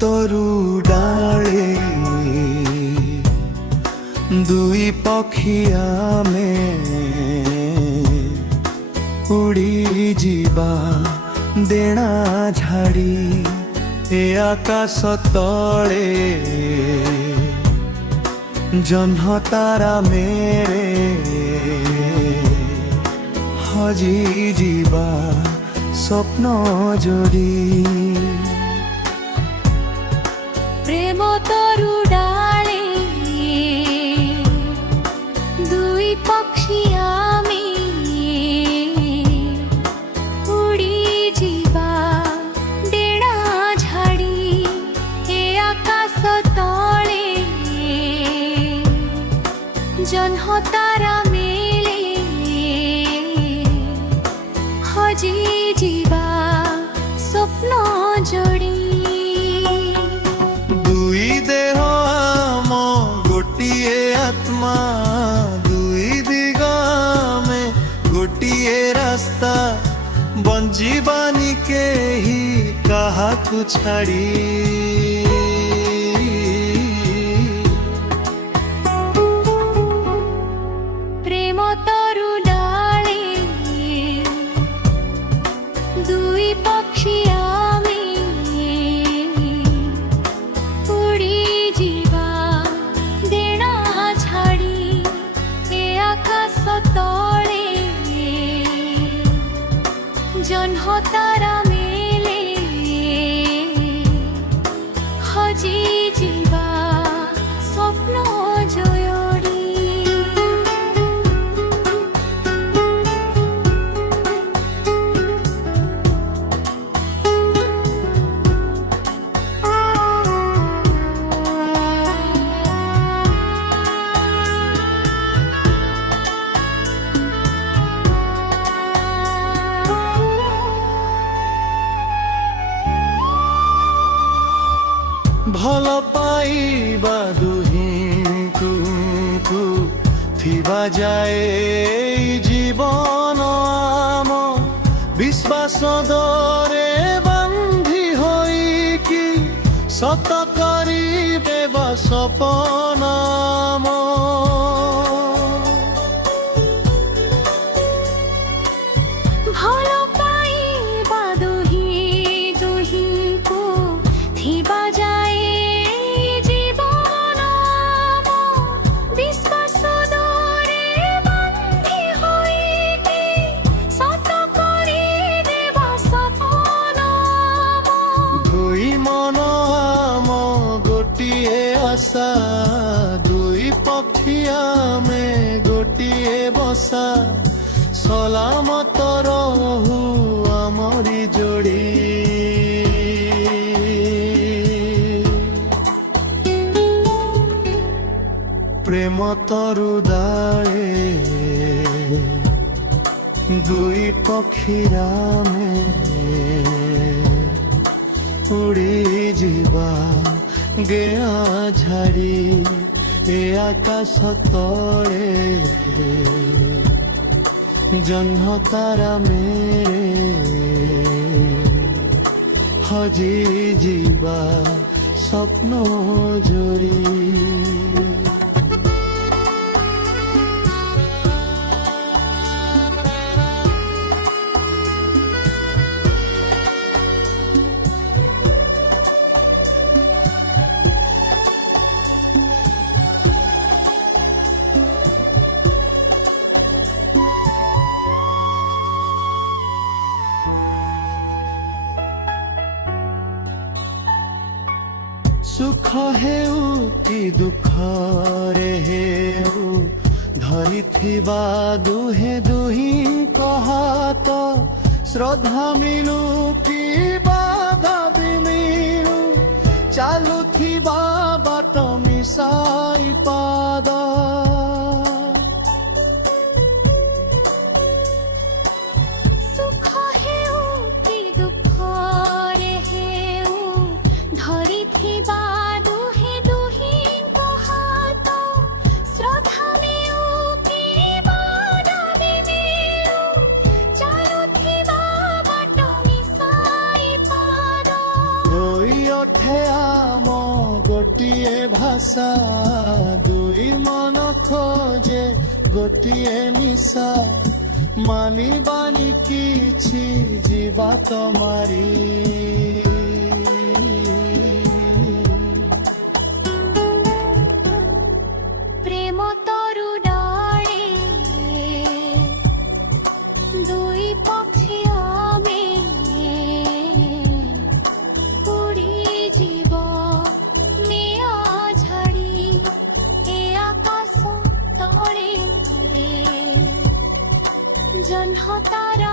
তরু ডালে দুই পক্ষী ଆମେ উড়ি ଯିବା ଦେଣା ଝାଡ଼ି ଏ ଆକାଶ ତଳେ ଜହ୍ନ ତାରା ମେରେ ହଜି ଯିବା ସ୍ୱପ୍ନ ଯୋଡ଼ି প্রেম তরু ডালে দুই পক্ষী আমি উড়ি ଯିବା ଡେଣା ଝାଡ଼ି ଏ ଆକାଶ ତଳେ ଜହ୍ନ ତାରା ମେଳେ ହଜି ଯିବା ସ୍ୱପ୍ନ ଯୋଡ଼ି দুই দেহ আম গোটিয়ে আত্মা দুই দিগ ଆମେ ଗୋଟିଏ ରାସ୍ତା ବଞ୍ଚିବାନି କେହି କାହାକୁ ଛାଡ଼ି প্রেম তরু ডালে দুই পক্ষী আমি উড়ি ଯିବା দেনা ঝাড়ি এ আকাশ তলে জহ্ন তারা মেলে হজি ଯିବା স্বপ্ন জয়ড়ি ଭଲ ପାଇବା ଦୁହିଁଙ୍କୁ ଥିବା ଯାଏ ଏଇ ଜୀବନ ଆମ ବିଶ୍ୱାସ ଦରେ ବାନ୍ଧି ହୋଇକି ସତ କରିବେ ବା ସପନ ଆମ ଭଲ ପାଇବା ଦୁହିଁଙ୍କୁ ଥିବା ଯାଏ ଜୀବନ ଆମ ବିଶ୍ୱାସ ଦରେ ବାନ୍ଧି ହୋଇକି ସତ କରିଦେବା ସପନ ଆମ ଦୁଇ ମନ ଆମ ଗୋଟିଏ ଆଶା ଦୁଇ ପକ୍ଷୀ ଆମେ ଗୋଟିଏ ବସା ସଲାମତ ରହୁ ଆମରି ଯୋଡ଼ି প্রেম তরু ডালে দুই পক্ষী ଆମେ উড়ি ଯିବା ଗେଆ ଝାଡ଼ି ଏ ଆକାଶ ତଳେ ଜହ୍ନ ତାରା ମେରେ ହଜି ଯିବା ସ୍ୱପ୍ନ ଯୋଡ଼ି সুখ হেউ কি দুঃখরে হেউ ধরিথিবা দুহে দুহিଙ୍କ ହାତ ଶ୍ରଦ୍ଧା ମିଳୁ କି ବାଧା ବି ମିଳୁ ଚାଲୁଥିବା ବାଟ ମିଶାଇ ପାଦ ସୁଖ ହେଉ କି ଦୁଃଖରେ ହେଉ ଧରିଥିବା ଦୁହେଁ ଦୁହିଁଙ୍କ ହାତ ଶ୍ରଦ୍ଧା ମିଳୁ କି ବାଧା ବି ମିଳୁ ଚାଲୁଥିବା ବାଟ ମିଶାଇ ପାଦ রই ওঠে ମିଶା ଦୁଇ ମନ ଖୋଜେ ଗୋଟିଏ ନିଶା ମାନିବାନି କିଛି ଯିବା ତମାରି প্রেম তরু ডালে দুই পক্ষী আমি উড়ি যাব মেয়া ঝাড়ি এ আকাশ তলে জহ্ন তারা